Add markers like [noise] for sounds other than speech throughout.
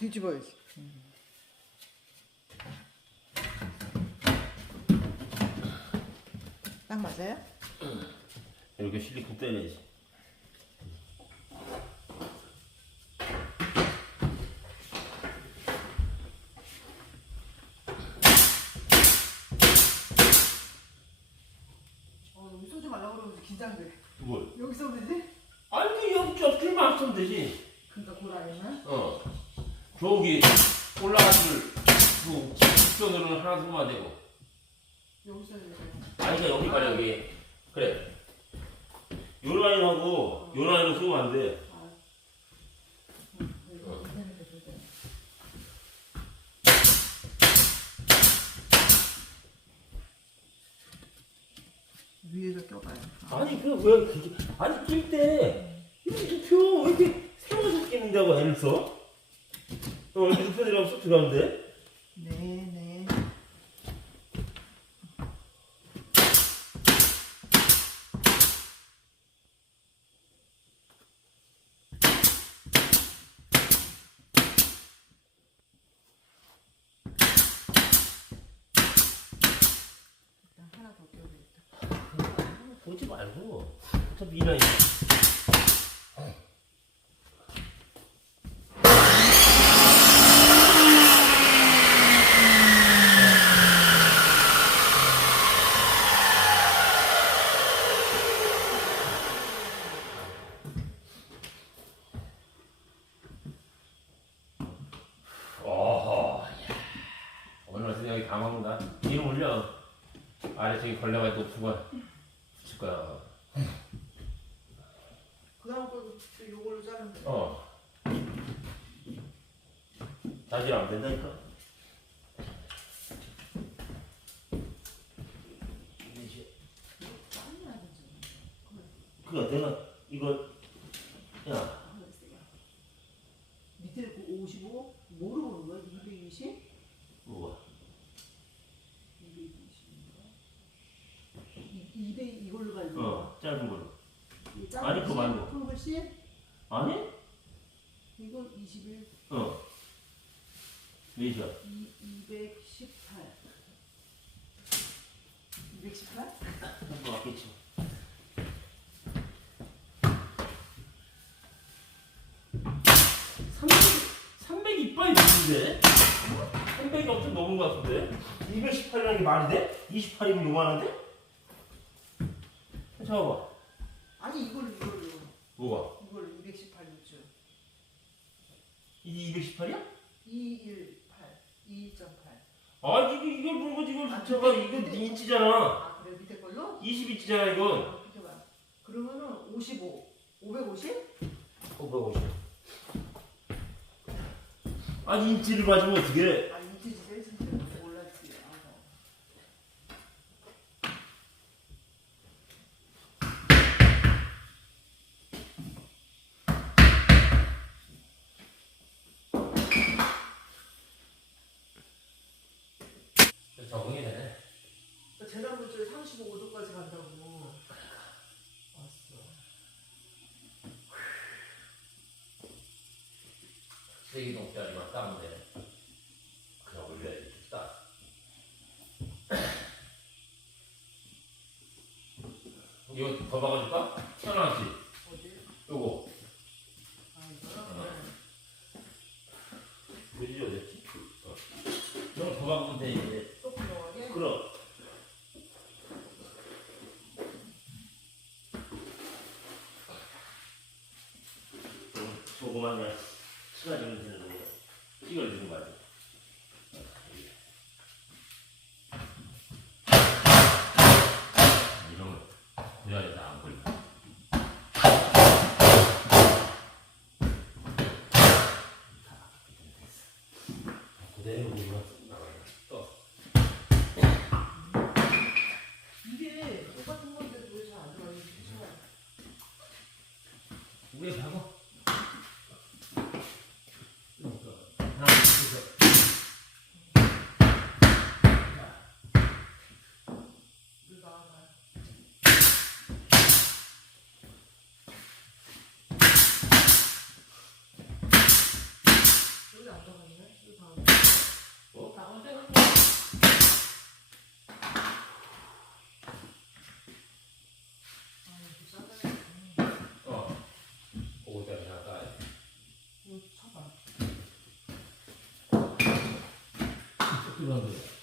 뒤집어야지. 딱 맞아요? 이렇게 실리콘 떼내지. 어, 여기 쏘지 말라고 그러면서 긴장돼. 뭘? 여기 쏘면 되지? 아니 그 여기 저 줄만 쓰면 되지. 그러니까 고라니는? 어. 저기 올라가줄 그 직선으로는 하나 쏘면 되고. 여기 쏘야 돼. 아니 그러니까 여기 말이야 여기. 그래. 요 라인하고 요 라인으로 쏘면 안 돼. 아. 응, 여기 인터넷에 보자. 위에서 껴봐요. 아니 그왜 그게 아니 낄때 이렇게 펴왜 이렇게 세워서 끼는다고 애를 써? 어 이렇게 눕혀내려면 쏙 들어가는데? 네, 네. 일단 하나 더 껴야겠다. 보지 말고 어차피 이 라인 어허, 야. 오늘 생각이 강화구나. 이름 올려. 아래 저기 거 붙일 거야. 그 다음 거도 요걸로 자르면 돼. 어. 다시 안 된다니까. 아니야, 괜찮아. 그거 내가 이거 야 밑에 그 55? 뭐로 보는 거야? 220? 뭐가 220인가? 200 이걸로 가야 돼. 어 짧은 걸로 이 작은 아니, 그거 글씨, 말고. 큰 글씨? 아니 이거 21, 어 2, 218. 218? 그거 맞겠지 300 이빨이 넘는데 300이 엄청 넘은 것 같은데 218이라는 게 말이 돼? 28이면 요만한데? 잠깐만 아니 이걸 이걸로 뭐가? 이걸 218이죠. 이게 218이야? 218, 2.8. 아 이게 이걸 보는 거지 이걸 아, 저거 저기 이거 밑에. 인치잖아 아 그래 밑에 걸로? 20인치잖아 이건 어, 비켜봐. 그러면은 55, 550? 550 아니 인치를 맞으면 어떻게 아 인치지 센치지 몰랐지. 아, 적응이 되네 어. 재난물질 35도까지 간다고. 왔어. 세기 동짜리만 따면 돼 그냥 올려야지 따 [clears throat] 이거 더 박아줄까? 튀어나왔지? 어디? 요거 아 이거. 어. 보이지 어딨지? 어. 이거 더 박으면 돼 이제 또 들어가게. 그럼 조그만 그냥 시가지면 되는 거예요. 찍어주는 거 아니야. 이런 거 그래야 다안 걸려. 그대로 우리가 나가야 또. 이게 똑같은 건데 왜 잘 안 들어가지? 괜찮아. 위에 박아. 하나, 둘, 셋. 이거 나와봐. 여기 안 들어가네. 들어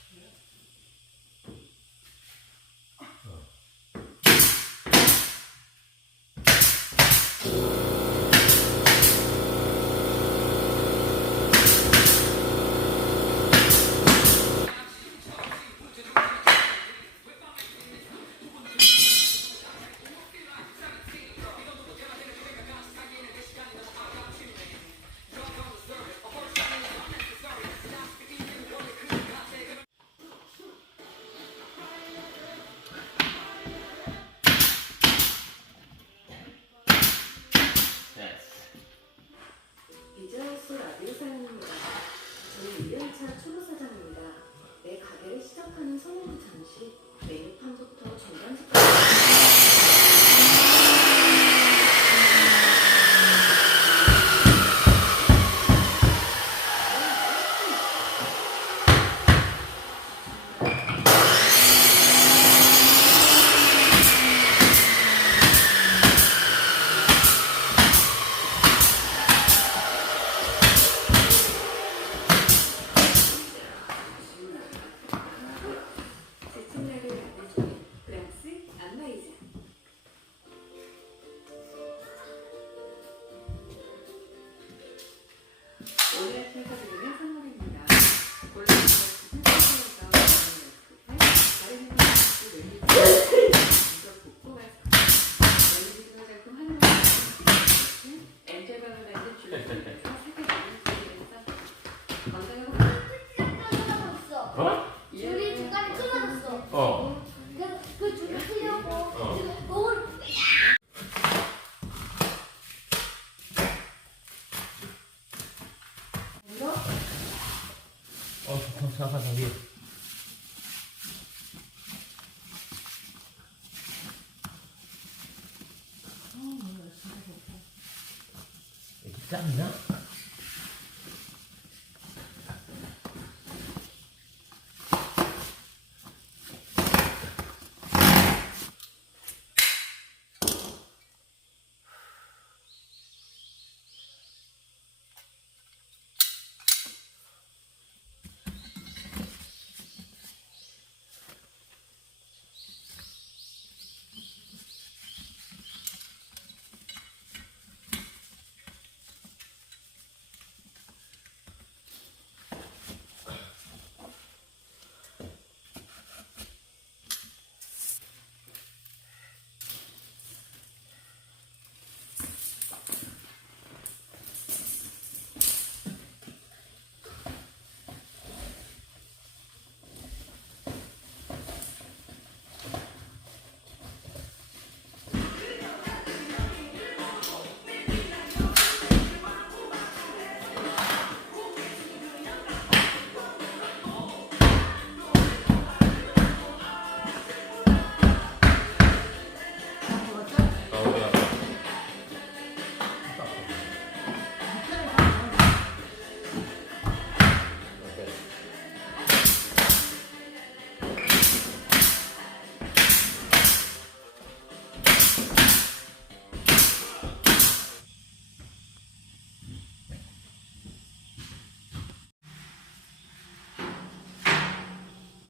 vou continuar fazendo isso.